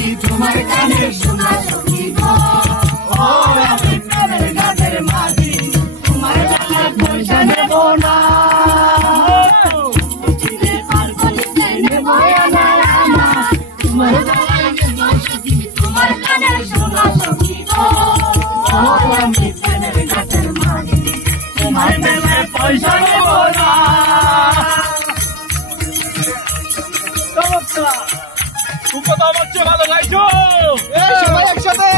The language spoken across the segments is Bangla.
সখী তোমার কানে শোনা সখী গো ও আমি প্রেমের গানের মাঝি তোমার কানে পয়সা নেব না চিরে পার করিতে নেব না তোমার কানে নেব সখী তোমার কানে শোনা সখী গো ও আমি প্রেমের গানের মাঝি তোমার কানে পয়সা নেব না খুব কথা হচ্ছে ভালো গাইছো সবাই একসাথে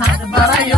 হাত বাড়াইও